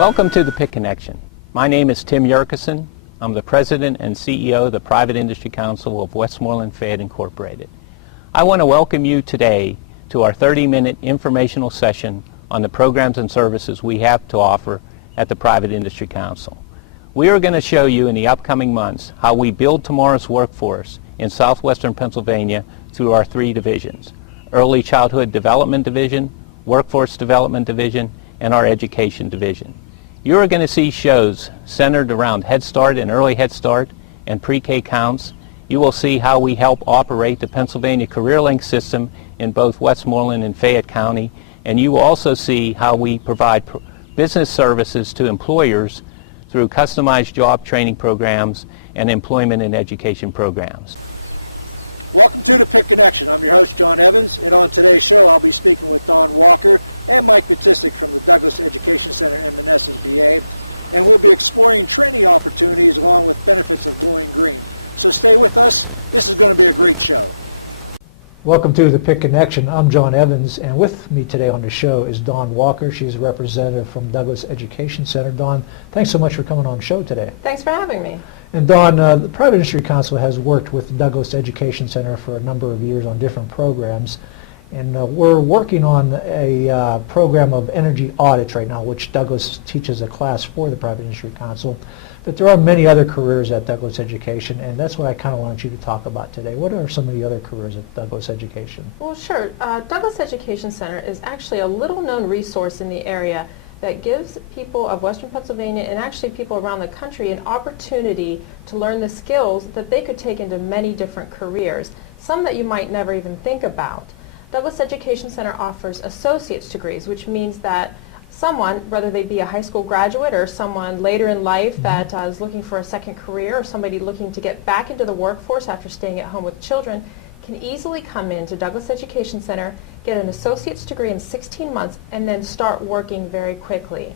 Welcome to the PIC Connection. My name is Tim Yerkison. I'm the President and CEO of the Private Industry Council of Westmoreland Fayette Incorporated. I want to welcome you today to our 30-minute informational session on the programs and services we have to offer at the Private Industry Council. We are going to show you in the upcoming months how we build tomorrow's workforce in southwestern Pennsylvania through our three divisions: Early Childhood Development Division, Workforce Development Division, and our Education Division. You are going to see shows centered around Head Start and Early Head Start and pre-K counts. You will see how we help operate the Pennsylvania Career Link system in both Westmoreland and Fayette County, and you will also see how we provide business services to employers through customized job training programs and employment and education programs. Welcome to the PIC Connection. I'm your host, John Evans, and on today's show I'll be speaking with Don Walker and Mike Matistic from the Douglas Education Center and the SMBA, and we'll be exploring training opportunities along with benefits of employee grant. So stay with us. This is going to be a great show. Welcome to the PIC Connection. I'm John Evans, and with me today on the show is Dawn Walker. She's a representative from Douglas Education Center. Dawn, thanks so much for coming on the show today. Thanks for having me. And Dawn, the Private Industry Council has worked with Douglas Education Center for a number of years on different programs, and we're working on a program of energy audits right now, which Douglas teaches a class for the Private Industry Council. But there are many other careers at Douglas Education, and that's what I kind of wanted you to talk about today. What are some of the other careers at Douglas Education? Well, sure. Douglas Education Center is actually a little-known resource in the area that gives people of Western Pennsylvania and actually people around the country an opportunity to learn the skills that they could take into many different careers, some that you might never even think about. Douglas Education Center offers associate's degrees, which means that someone, whether they be a high school graduate or someone later in life that is looking for a second career, or somebody looking to get back into the workforce after staying at home with children, can easily come into Douglas Education Center, get an associate's degree in 16 months, and then start working very quickly.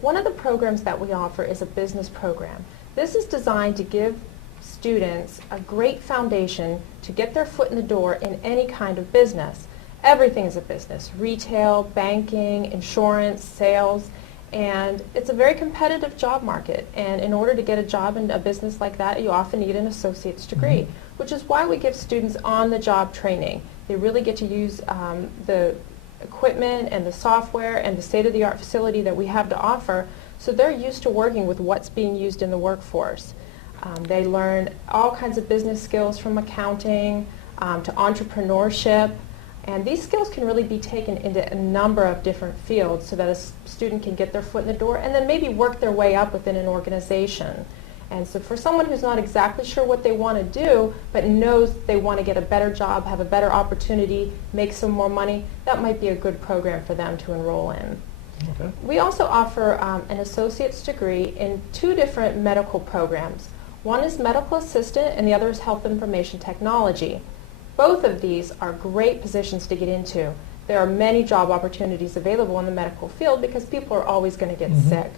One of the programs that we offer is a business program. This is designed to give students a great foundation to get their foot in the door in any kind of business. Everything is a business: retail, banking, insurance, sales, and it's a very competitive job market. And in order to get a job in a business like that, you often need an associate's degree, which is why we give students on-the-job training. They really get to use the equipment and the software and the state-of-the-art facility that we have to offer, so they're used to working with what's being used in the workforce. They learn all kinds of business skills, from accounting to entrepreneurship. And these skills can really be taken into a number of different fields so that a student can get their foot in the door and then maybe work their way up within an organization. And so for someone who's not exactly sure what they want to do but knows they want to get a better job, have a better opportunity, make some more money, that might be a good program for them to enroll in. Okay. We also offer an associate's degree in two different medical programs. One is medical assistant and the other is health information technology. Both of these are great positions to get into. There are many job opportunities available in the medical field because people are always going to get sick.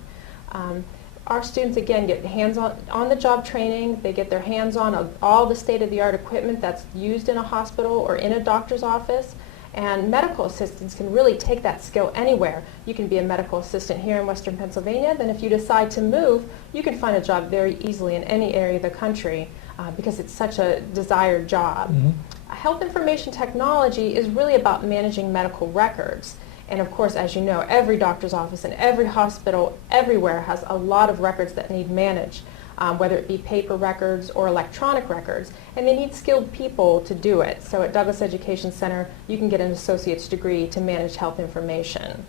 Our students, again, get hands-on the job training. They get their hands on all the state-of-the-art equipment that's used in a hospital or in a doctor's office. And medical assistants can really take that skill anywhere. You can be a medical assistant here in Western Pennsylvania. Then if you decide to move, you can find a job very easily in any area of the country because it's such a desired job. Health information technology is really about managing medical records. And of course, as you know, every doctor's office and every hospital everywhere has a lot of records that need managed, whether it be paper records or electronic records, and they need skilled people to do it. So at Douglas Education Center, you can get an associate's degree to manage health information.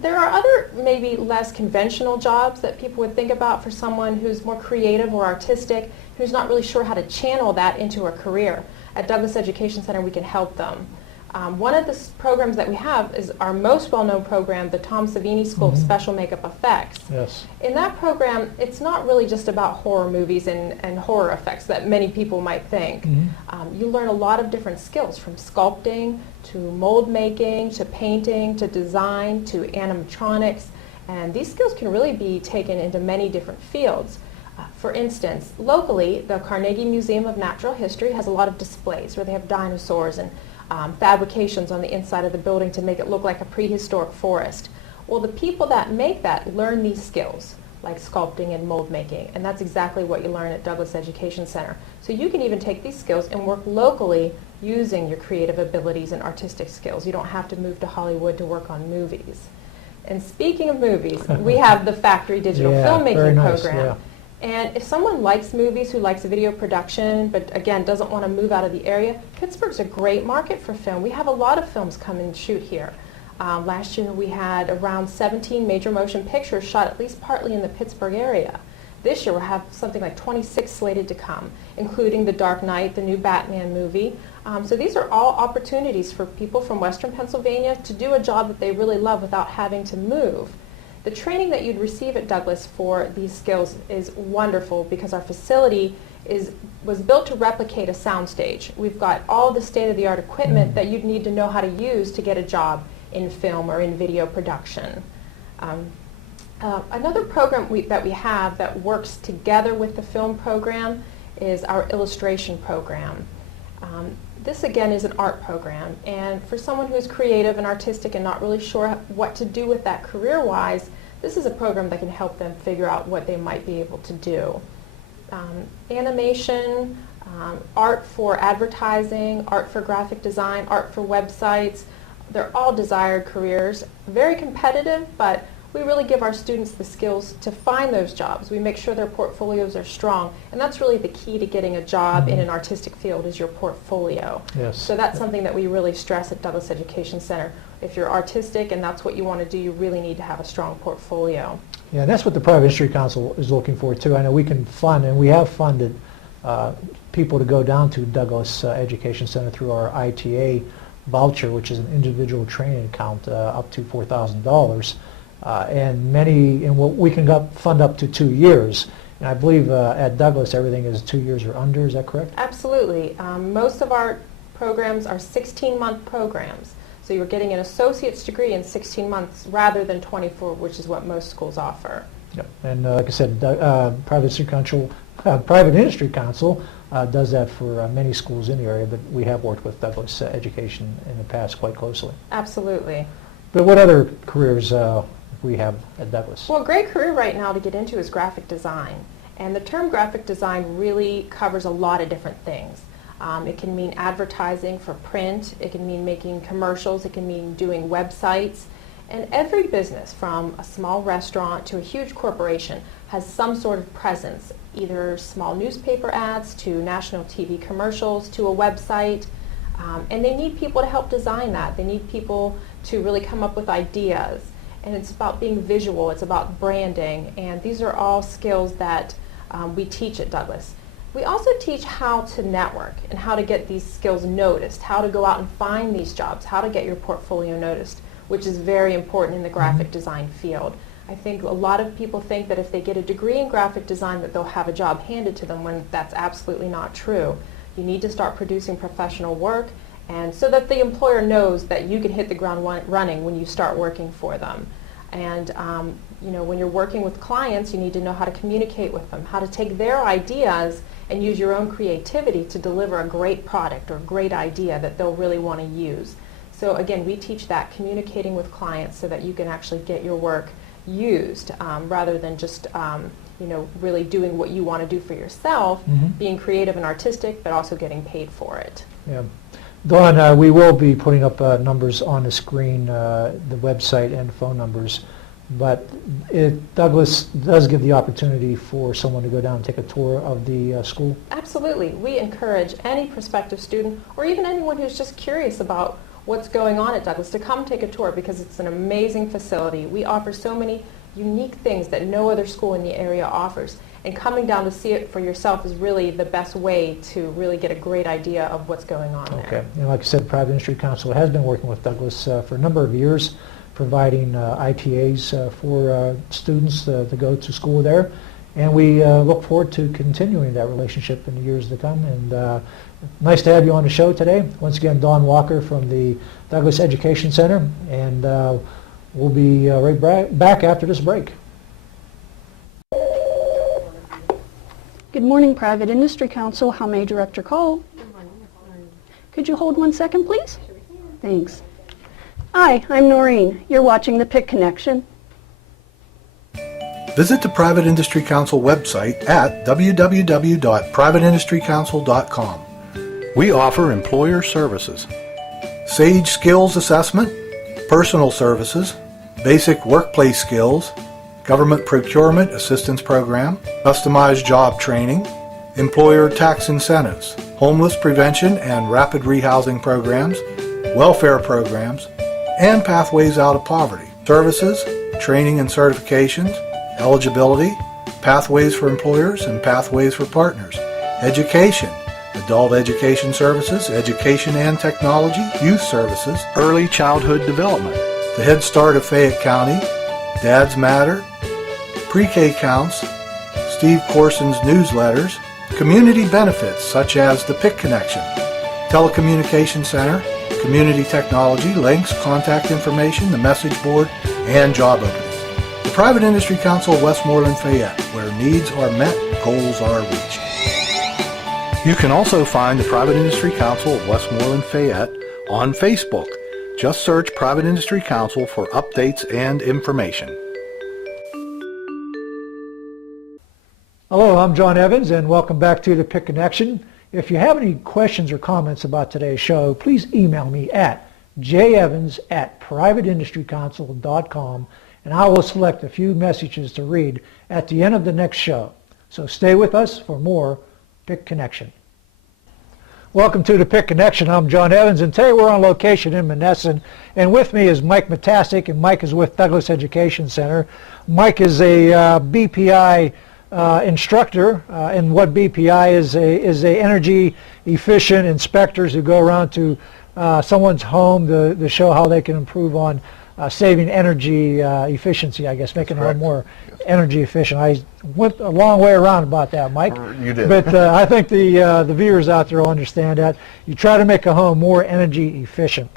There are other maybe less conventional jobs that people would think about for someone who's more creative or artistic, who's not really sure how to channel that into a career. At Douglas Education Center, we can help them. One of the programs that we have is our most well-known program, the Tom Savini School of Special Makeup Effects. Yes. In that program, it's not really just about horror movies and horror effects that many people might think. You learn a lot of different skills, from sculpting to mold making to painting to design to animatronics, and these skills can really be taken into many different fields. For instance, locally, the Carnegie Museum of Natural History has a lot of displays where they have dinosaurs and fabrications on the inside of the building to make it look like a prehistoric forest. Well, the people that make that learn these skills, like sculpting and mold making, and that's exactly what you learn at Douglas Education Center. So you can even take these skills and work locally using your creative abilities and artistic skills. You don't have to move to Hollywood to work on movies. And speaking of movies, we have the Factory Digital Filmmaking Program. Yeah. And if someone likes movies, who likes video production, but again doesn't want to move out of the area, Pittsburgh's a great market for film. We have a lot of films come and shoot here. Last year we had around 17 major motion pictures shot at least partly in the Pittsburgh area. This year we'll have something like 26 slated to come, including The Dark Knight, the new Batman movie. So these are all opportunities for people from Western Pennsylvania to do a job that they really love without having to move. The training that you'd receive at Douglas for these skills is wonderful because our facility was built to replicate a soundstage. We've got all the state-of-the-art equipment that you'd need to know how to use to get a job in film or in video production. Another program that we have that works together with the film program is our illustration program. This again is an art program, and for someone who's creative and artistic and not really sure what to do with that career-wise, this is a program that can help them figure out what they might be able to do. Animation, art for advertising, art for graphic design, art for websites, they're all desired careers, very competitive, but we really give our students the skills to find those jobs. We make sure their portfolios are strong, and that's really the key to getting a job in an artistic field is your portfolio. Yes. So that's something that we really stress at Douglas Education Center. If you're artistic and that's what you want to do, you really need to have a strong portfolio. Yeah, and that's what the Private Industry Council is looking for too. I know we can fund, and we have funded people to go down to Douglas Education Center through our ITA voucher, which is an individual training account up to $4,000. And what we can fund up to 2 years. And I believe at Douglas everything is 2 years or under, is that correct? Absolutely. Most of our programs are 16-month programs. So you're getting an associate's degree in 16 months rather than 24, which is what most schools offer. Yep. And like I said, Private Industry Council does that for many schools in the area, but we have worked with Douglas Education in the past quite closely. Absolutely. But what other careers we have at Douglas? Well, a great career right now to get into is graphic design. And the term graphic design really covers a lot of different things. It can mean advertising for print, it can mean making commercials, it can mean doing websites. And every business, from a small restaurant to a huge corporation, has some sort of presence, either small newspaper ads to national TV commercials to a website. And they need people to help design that. They need people to really come up with ideas. And it's about being visual, it's about branding, and these are all skills that we teach at Douglas. We also teach how to network and how to get these skills noticed, how to go out and find these jobs, how to get your portfolio noticed, which is very important in the graphic design field. I think a lot of people think that if they get a degree in graphic design that they'll have a job handed to them, when that's absolutely not true. You need to start producing professional work, and so that the employer knows that you can hit the ground running when you start working for them. And when you're working with clients, you need to know how to communicate with them, how to take their ideas and use your own creativity to deliver a great product or a great idea that they'll really want to use. So again, we teach that, communicating with clients so that you can actually get your work used rather than just really doing what you want to do for yourself, being creative and artistic, but also getting paid for it. Yeah. Dawn, we will be putting up numbers on the screen, the website and phone numbers, but Douglas does give the opportunity for someone to go down and take a tour of the school. Absolutely. We encourage any prospective student or even anyone who's just curious about what's going on at Douglas to come take a tour, because it's an amazing facility. We offer so many unique things that no other school in the area offers. And coming down to see it for yourself is really the best way to really get a great idea of what's going on there. Okay. And like I said, Private Industry Council has been working with Douglas for a number of years, providing ITAs for students to go to school there. And we look forward to continuing that relationship in the years to come. And nice to have you on the show today. Once again, Dawn Walker from the Douglas Education Center. And we'll be right back after this break. Good morning, Private Industry Council. How may I direct your call? Good morning. Could you hold 1 second, please? Thanks. Hi, I'm Noreen. You're watching the PIC Connection. Visit the Private Industry Council website at www.privateindustrycouncil.com. We offer employer services, SAGE skills assessment, personal services, basic workplace skills, government procurement assistance program, customized job training, employer tax incentives, homeless prevention and rapid rehousing programs, welfare programs, and pathways out of poverty, services, training and certifications, eligibility, pathways for employers and pathways for partners, education, adult education services, education and technology, youth services, early childhood development, the Head Start of Fayette County, Dads Matter, pre-K counts, Steve Corson's newsletters, community benefits such as the PIC Connection, Telecommunication Center, community technology, links, contact information, the message board, and job openings. The Private Industry Council of Westmoreland Fayette, where needs are met, goals are reached. You can also find the Private Industry Council of Westmoreland Fayette on Facebook. Just search Private Industry Council for updates and information. Hello, I'm John Evans, and welcome back to the PIC Connection. If you have any questions or comments about today's show, please email me at jevans@privateindustrycouncil.com, and I will select a few messages to read at the end of the next show. So stay with us for more PIC Connection. Welcome to the PIC Connection. I'm John Evans, and today we're on location in Monessen, and with me is Mike Matasic, and Mike is with Douglas Education Center. Mike is a BPI instructor, and what BPI is a energy efficient inspectors who go around to someone's home to show how they can improve on saving energy efficiency, I guess, making it more energy efficient. I went a long way around about that, Mike. You did. But I think the viewers out there will understand that. You try to make a home more energy efficient.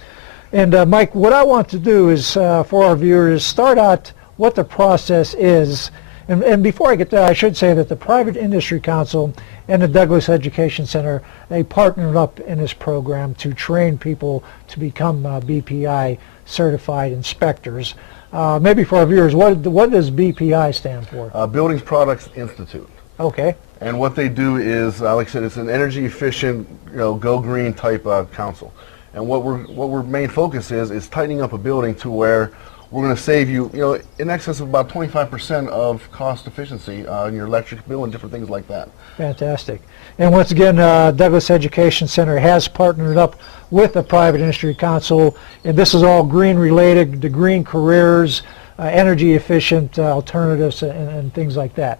And Mike, what I want to do is, for our viewers, start out what the process is. And before I get there, I should say that the Private Industry Council and the Douglas Education Center, they partnered up in this program to train people to become BPI certified inspectors. Maybe for our viewers, what does BPI stand for? Buildings Products Institute. Okay. And what they do is, like I said, it's an energy efficient, go green type council. And what our main focus is tightening up a building to where we're going to save you, in excess of about 25% of cost efficiency in your electric bill and different things like that. Fantastic. And once again, Douglas Education Center has partnered up with the Private Industry Council, and this is all green related, to green careers, energy efficient alternatives, and things like that.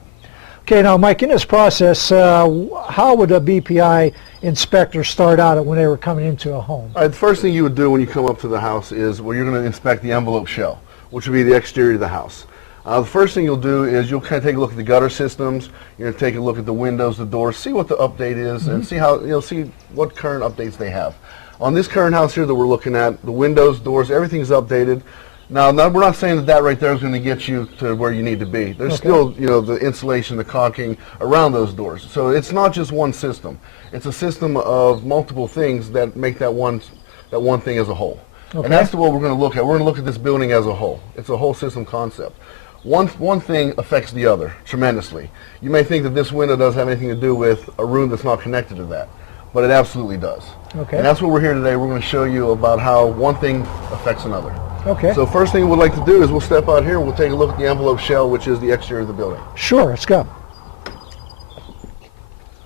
Okay, now Mike, in this process, how would a BPI inspector start out when they were coming into a home? All right, the first thing you would do when you come up to the house is, well, you're going to inspect the envelope shell, which would be the exterior of the house. The first thing you'll do is you'll kind of take a look at the gutter systems. You're going to take a look at the windows, the doors, see what the update is, and see how see what current updates they have. On this current house here that we're looking at, the windows, doors, everything's updated. Now, we're not saying that right there is going to get you to where you need to be. There's still, the insulation, the caulking around those doors. So it's not just one system. It's a system of multiple things that make that one thing as a whole. Okay. And that's what we're going to look at. We're going to look at this building as a whole. It's a whole system concept. One thing affects the other tremendously. You may think that this window doesn't have anything to do with a room that's not connected to that, but it absolutely does. Okay. And that's what we're here today. We're going to show you about how one thing affects another. Okay. So first thing we'd like to do is we'll step out here and we'll take a look at the envelope shell, which is the exterior of the building. Sure, let's go.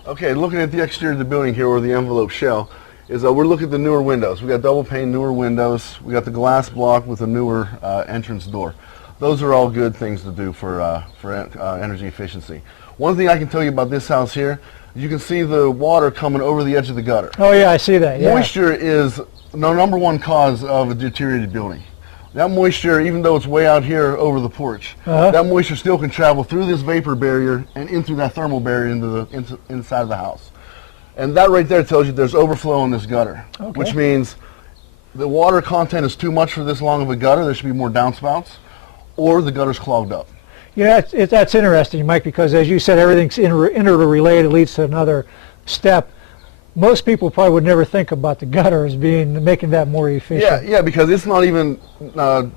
Okay, looking at the exterior of the building here, or the envelope shell, is we're looking at the newer windows. We got double pane newer windows. We got the glass block with a newer entrance door. Those are all good things to do for energy efficiency. One thing I can tell you about this house here, you can see the water coming over the edge of the gutter. Oh yeah, I see that. Yeah. Moisture is the number one cause of a deteriorated building. That moisture, even though it's way out here over the porch, that moisture still can travel through this vapor barrier and into that thermal barrier into inside of the house. And that right there tells you there's overflow in this gutter, which means the water content is too much for this long of a gutter. There should be more downspouts, or the gutter's clogged up. Yeah, that's interesting, Mike, because as you said, everything's interrelated, leads to another step. most people probably would never think about the gutter as making that more efficient. Yeah, because it's not even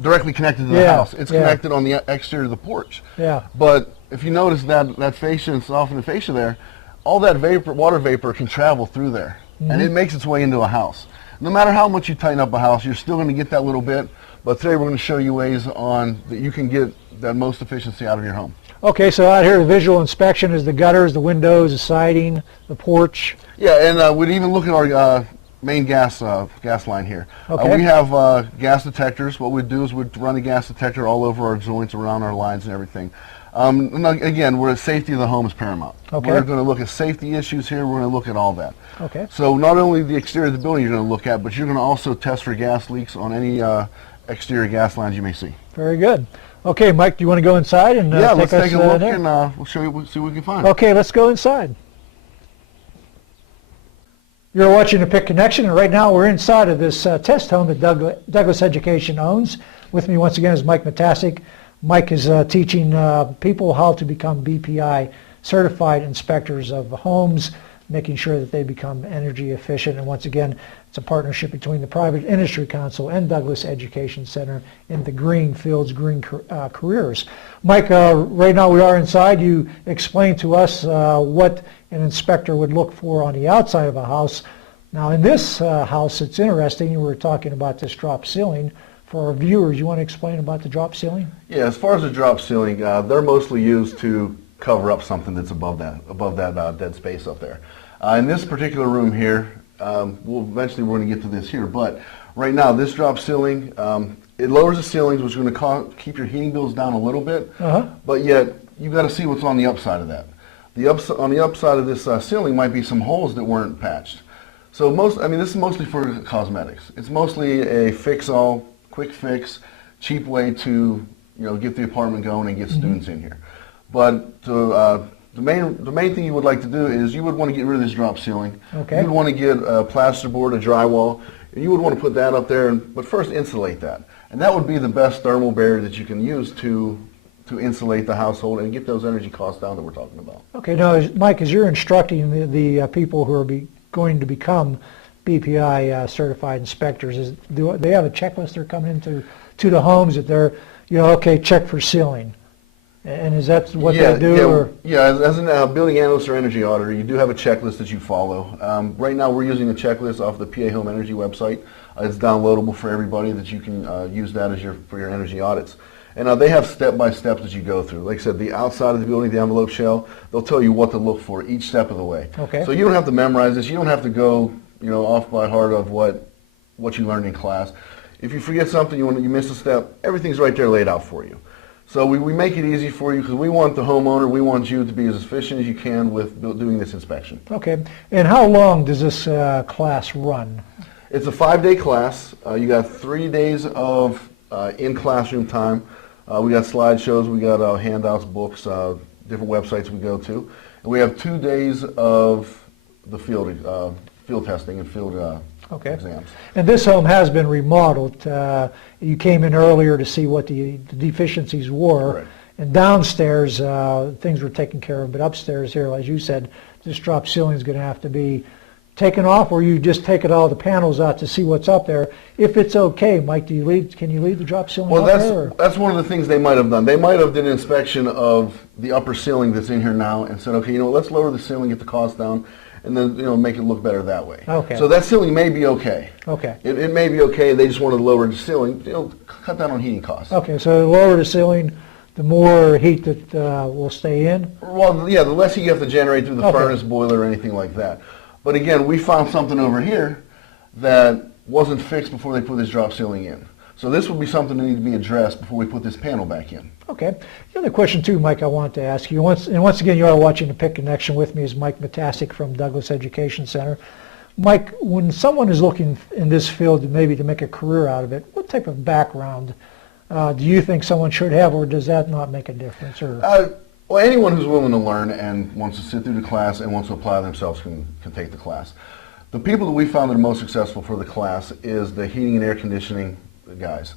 directly connected to the house. It's connected on the exterior of the porch. Yeah. But if you notice that fascia and softened fascia there, all that water vapor can travel through there, and it makes its way into a house. No matter how much you tighten up a house, you're still going to get that little bit. But today we're going to show you ways that you can get that most efficiency out of your home. Okay, so out here the visual inspection is the gutters, the windows, the siding, the porch. Yeah, and we'd even look at our main gas line here. Okay. We have gas detectors. What we'd do is we'd run a gas detector all over our joints, around our lines and everything. And again, where the safety of the home is paramount. Okay. We're going to look at safety issues here. We're going to look at all that. Okay. So not only the exterior of the building you're going to look at, but you're going to also test for gas leaks on any exterior gas lines you may see. Very good. Okay, Mike, do you want to go inside and Yeah, let's take take a us look there? and we'll show you, see what we can find. Okay, let's go inside. You're watching the PIC Connection, and right now we're inside of this test home that Douglas Education owns. With me once again is Mike Monessen. Mike is teaching people how to become BPI certified inspectors of homes, making sure that they become energy efficient. And once again, it's a partnership between the Private Industry Council and Douglas Education Center in the green fields, green careers. Mike, right now we are inside. You explained to us what an inspector would look for on the outside of a house. Now in this house, it's interesting. You were talking about this drop ceiling. For our viewers, you want to explain about the drop ceiling? Yeah, as far as the drop ceiling, they're mostly used to cover up something that's above that dead space up there. In this particular room here, eventually we're going to get to this here, but right now this drop ceiling, it lowers the ceilings, which is going to keep your heating bills down a little bit, but yet you've got to see what's on the upside of that. On the upside of this ceiling might be some holes that weren't patched. So this is mostly for cosmetics. It's mostly a fix-all, quick fix, cheap way to get the apartment going and get students in here. But the main thing you would like to do is you would want to get rid of this drop ceiling. Okay. You would want to get a plasterboard, a drywall, and you would want to put that up there, but first insulate that. And that would be the best thermal barrier that you can use to insulate the household and get those energy costs down that we're talking about. Okay, now Mike, as you're instructing the people who are going to become BPI certified inspectors, do they have a checklist they're coming into the homes that they're, okay, check for ceiling? And is that what they do? As a building analyst or energy auditor, you do have a checklist that you follow. Right now we're using a checklist off the PA Home Energy website. It's downloadable for everybody that you can use that for your energy audits. And they have step-by-steps that you go through. Like I said, the outside of the building, the envelope shell, they'll tell you what to look for each step of the way. Okay. So you don't have to memorize this. You don't have to go off by heart of what you learned in class. If you forget something, you miss a step, everything's right there laid out for you. So we make it easy for you because we want the homeowner, we want you to be as efficient as you can with doing this inspection. Okay. And how long does this class run? It's a 5-day class. You got 3 days of in-classroom time. We got slideshows, we got handouts, books, different websites we go to. And we have 2 days of the field testing and field exams. And this home has been remodeled. You came in earlier to see what the deficiencies were. Right. And downstairs, things were taken care of. But upstairs here, as you said, this drop ceiling is going to have to be taken off, or you just take all the panels out to see what's up there. If it's okay, Mike, can you leave the drop ceiling Well, up there? that's one of the things they might have done. They might have did an inspection of the upper ceiling that's in here now and said, okay, let's lower the ceiling, get the cost down, and then make it look better that way. Okay. So that ceiling may be okay. Okay. It may be okay. They just wanted to lower the ceiling, cut down on heating costs. Okay, so the lower the ceiling, the more heat that will stay in? Well, yeah, the less heat you have to generate through the Okay. furnace, boiler, or anything like that. But again, we found something over here that wasn't fixed before they put this drop ceiling in. So this would be something that needs to be addressed before we put this panel back in. Okay. The other question too, Mike, I wanted to ask you, once again, you are watching the PIC Connection. With me is Mike Monessen from Douglas Education Center. Mike, when someone is looking in this field maybe to make a career out of it, what type of background do you think someone should have, or does that not make a difference? Well, anyone who's willing to learn and wants to sit through the class and wants to apply themselves can take the class. The people that we found that are most successful for the class is the heating and air conditioning guys.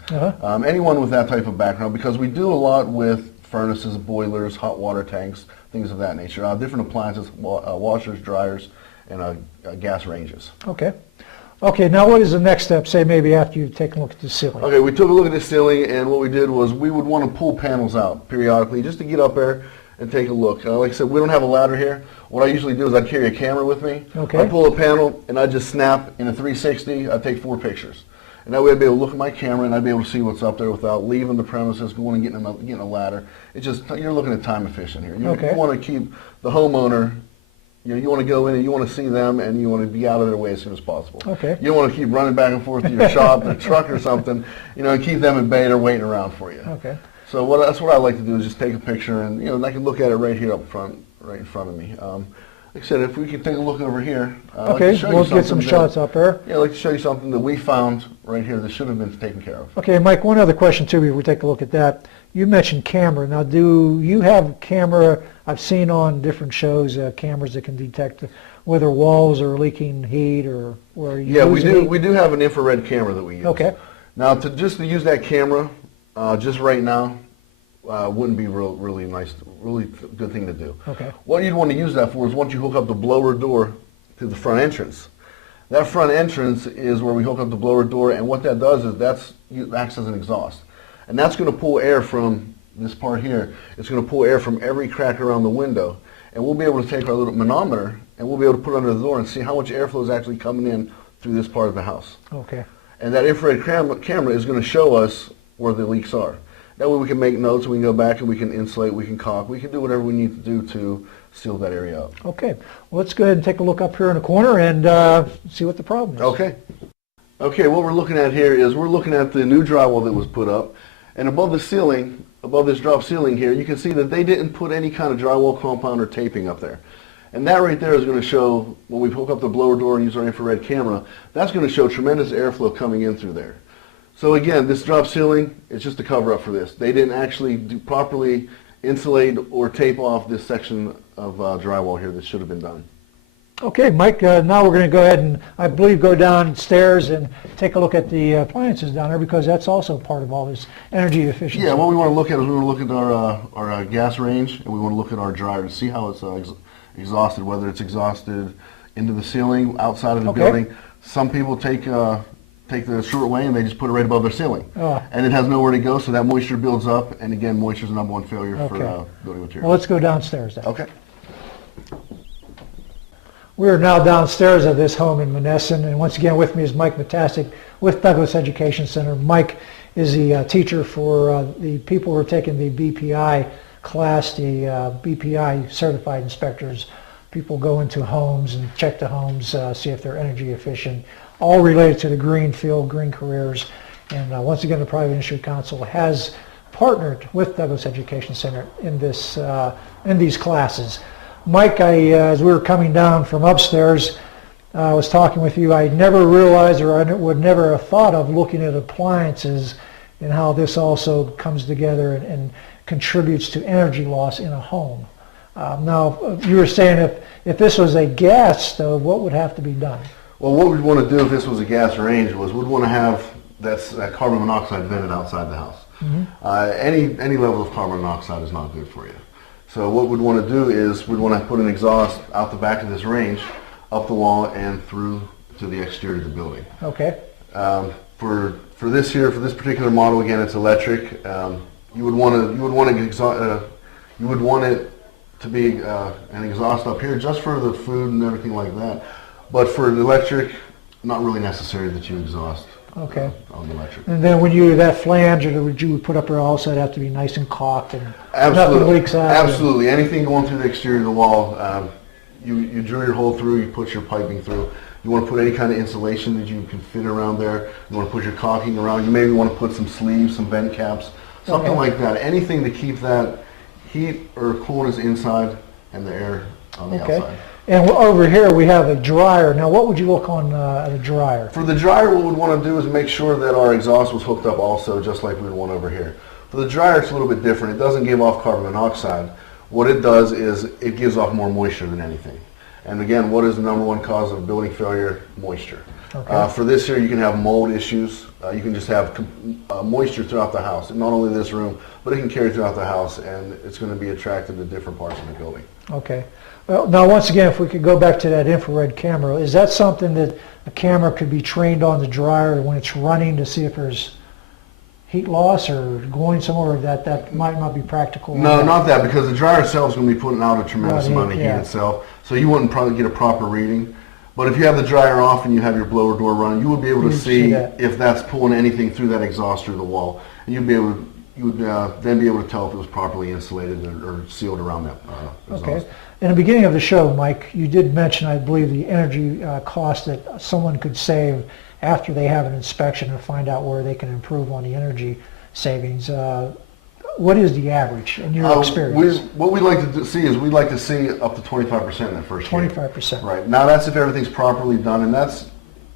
Anyone with that type of background, because we do a lot with furnaces, boilers, hot water tanks, things of that nature. Different appliances, washers, dryers, gas ranges. Okay. Okay, now what is the next step, say maybe after you've taken a look at the ceiling? Okay, we took a look at the ceiling, and what we did was we would want to pull panels out periodically just to get up there and take a look. Like I said, we don't have a ladder here. What I usually do is I'd carry a camera with me. Okay. I'd pull a panel, and I'd just snap in a 360. I'd take 4 pictures. And that way I'd be able to look at my camera, and I'd be able to see what's up there without leaving the premises, going and getting a ladder. It's just, you're looking at time efficient here. You want to keep the homeowner, you want to go in and you want to see them, and you want to be out of their way as soon as possible. Okay. You don't want to keep running back and forth to your shop, their truck or something, and keep them at bay or waiting around for you. Okay. So that's what I like to do, is just take a picture, and I can look at it right here up front, right in front of me. Like I said, if we can take a look over here. Okay, we'll get some shots up there. Yeah, I'd like to show you something that we found right here that should have been taken care of. Okay, Mike, one other question too before we take a look at that. You mentioned camera. Now, do you have camera, I've seen on different shows, cameras that can detect whether walls are leaking heat or where you Yeah, lose heat? we do have an infrared camera that we use. Okay. Now, to use that camera, just right now, wouldn't be really nice, really good thing to do. Okay. What you'd want to use that for is once you hook up the blower door to the front entrance. That front entrance is where we hook up the blower door, and what that does is it acts as an exhaust. And that's going to pull air from this part here. It's going to pull air from every crack around the window. And we'll be able to take our little manometer, and we'll be able to put it under the door and see how much airflow is actually coming in through this part of the house. Okay. And that infrared camera is going to show us where the leaks are. That way we can make notes, we can go back and we can insulate, we can caulk, we can do whatever we need to do to seal that area up. Okay. Well, let's go ahead and take a look up here in the corner and see what the problem is. Okay. Okay, what we're looking at here is we're looking at the new drywall that was put up. And above the ceiling, above this drop ceiling here, you can see that they didn't put any kind of drywall compound or taping up there. And that right there is going to show, when we hook up the blower door and use our infrared camera, that's going to show tremendous airflow coming in through there. So again, this drop ceiling is just a cover up for this. They didn't actually properly insulate or tape off this section of drywall here that should have been done. Okay, Mike, now we're going to go ahead and, I believe, go downstairs and take a look at the appliances down there, because that's also part of all this energy efficiency. Yeah, what we want to look at is we want to look at our gas range, and we want to look at our dryer to see how it's exhausted, whether it's exhausted into the ceiling, outside of the building. Some people take the short way and they just put it right above their ceiling. And it has nowhere to go, so that moisture builds up, and again, moisture is the #1 failure for building materials. Well, let's go downstairs then. Okay. We are now downstairs of this home in Monessen, and once again with me is Mike Monessen with Douglas Education Center. Mike is the teacher for the people who are taking the BPI class, the BPI certified inspectors. People go into homes and check the homes, see if they're energy efficient, all related to the green field, green careers. And once again, the Private Industry Council has partnered with Douglas Education Center in this in these classes. Mike, as we were coming down from upstairs, I was talking with you. I never realized, or I would never have thought of looking at appliances and how this also comes together and contributes to energy loss in a home. Now, you were saying if this was a gas stove, what would have to be done? Well, what we'd want to do if this was a gas range was we'd want to have that carbon monoxide vented outside the house. Mm-hmm. Any level of carbon monoxide is not good for you. So what we'd want to do is we'd want to put an exhaust out the back of this range, up the wall and through to the exterior of the building. Okay. For this here, for this particular model, again, it's electric. You would want it to be an exhaust up here just for the food and everything like that. But for the electric, not really necessary that you exhaust. Okay. On the electric. And then when that flange or would you put up there also, it'd have to be nice and caulked and absolutely, nothing leaks out. Absolutely. Anything going through the exterior of the wall, you drill your hole through, you put your piping through. You want to put any kind of insulation that you can fit around there. You want to put your caulking around. You maybe want to put some sleeves, some vent caps, something like that. Anything to keep that heat or coolness inside and the air on the outside. And over here we have a dryer. Now, what would you look on a dryer? For the dryer, what we'd want to do is make sure that our exhaust was hooked up also, just like we would want over here. For the dryer, it's a little bit different. It doesn't give off carbon monoxide. What it does is it gives off more moisture than anything. And again, what is the #1 cause of building failure? Moisture. Okay. For this year, you can have mold issues. You can just have moisture throughout the house, and not only this room, but it can carry throughout the house, and it's going to be attracted to different parts of the building. Okay. Well, now once again, if we could go back to that infrared camera, is that something that a camera could be trained on the dryer when it's running to see if there's heat loss or going somewhere that might not be practical? No, not that, because the dryer itself is going to be putting out a tremendous amount of heat yeah. itself, so you wouldn't probably get a proper reading. But if you have the dryer off and you have your blower door running, you would be able to see if that's pulling anything through that exhaust through the wall, and you would then be able to tell if it was properly insulated or sealed around that exhaust. Okay. In the beginning of the show, Mike, you did mention, I believe, the energy cost that someone could save after they have an inspection and find out where they can improve on the energy savings. What is the average in your experience? What we'd like to see is we'd like to see up to 25% in that first year. 25%. Right. Now that's if everything's properly done, and that's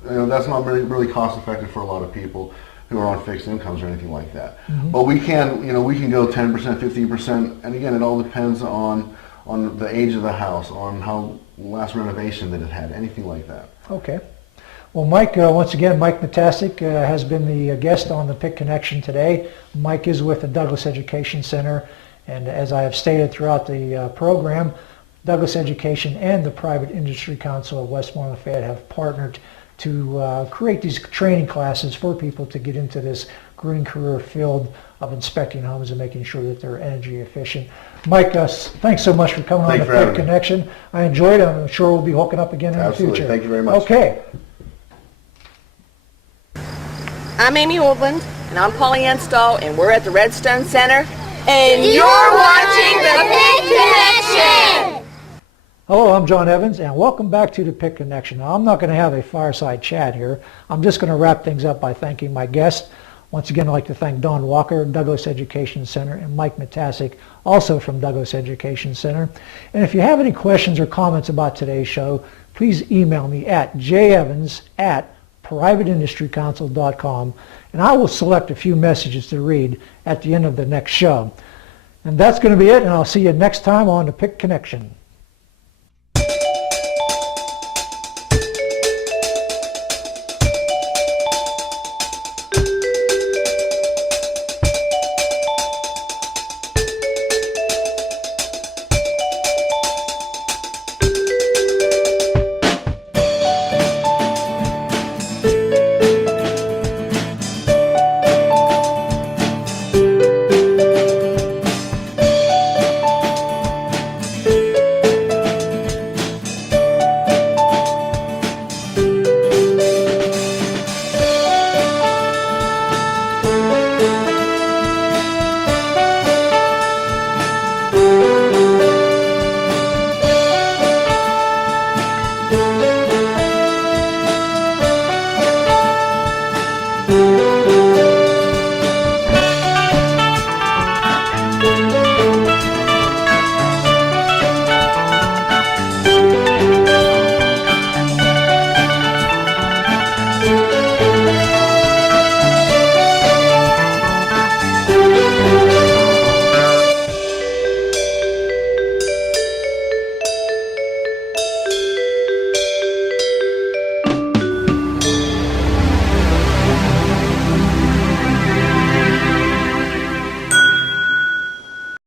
not really cost effective for a lot of people who are on fixed incomes or anything like that. Mm-hmm. But we can go 10%, 15%, and again, it all depends on the age of the house, on how last renovation that it had, anything like that. Okay. Well, Mike, once again, Mike Metasik has been the guest on the PIC Connection today. Mike is with the Douglas Education Center, and as I have stated throughout the program, Douglas Education and the Private Industry Council of Westmoreland Fayette have partnered to create these training classes for people to get into this green career field of inspecting homes and making sure that they're energy efficient. Mike, thanks so much for coming on the PIC Connection. I enjoyed it. I'm sure we'll be hooking up again in the future. Absolutely. Thank you very much. Okay. I'm Amy Woodland, and I'm Polly Ann Stahl, and we're at the Redstone Center, and you're watching the PIC Connection! Hello, I'm John Evans, and welcome back to the PIC Connection. Now, I'm not going to have a fireside chat here. I'm just going to wrap things up by thanking my guests. Once again, I'd like to thank Don Walker, Douglas Education Center, and Mike Metasik, also from Douglas Education Center. And if you have any questions or comments about today's show, please email me at jevans@privateindustrycouncil.com, and I will select a few messages to read at the end of the next show. And that's going to be it, and I'll see you next time on the PIC Connection.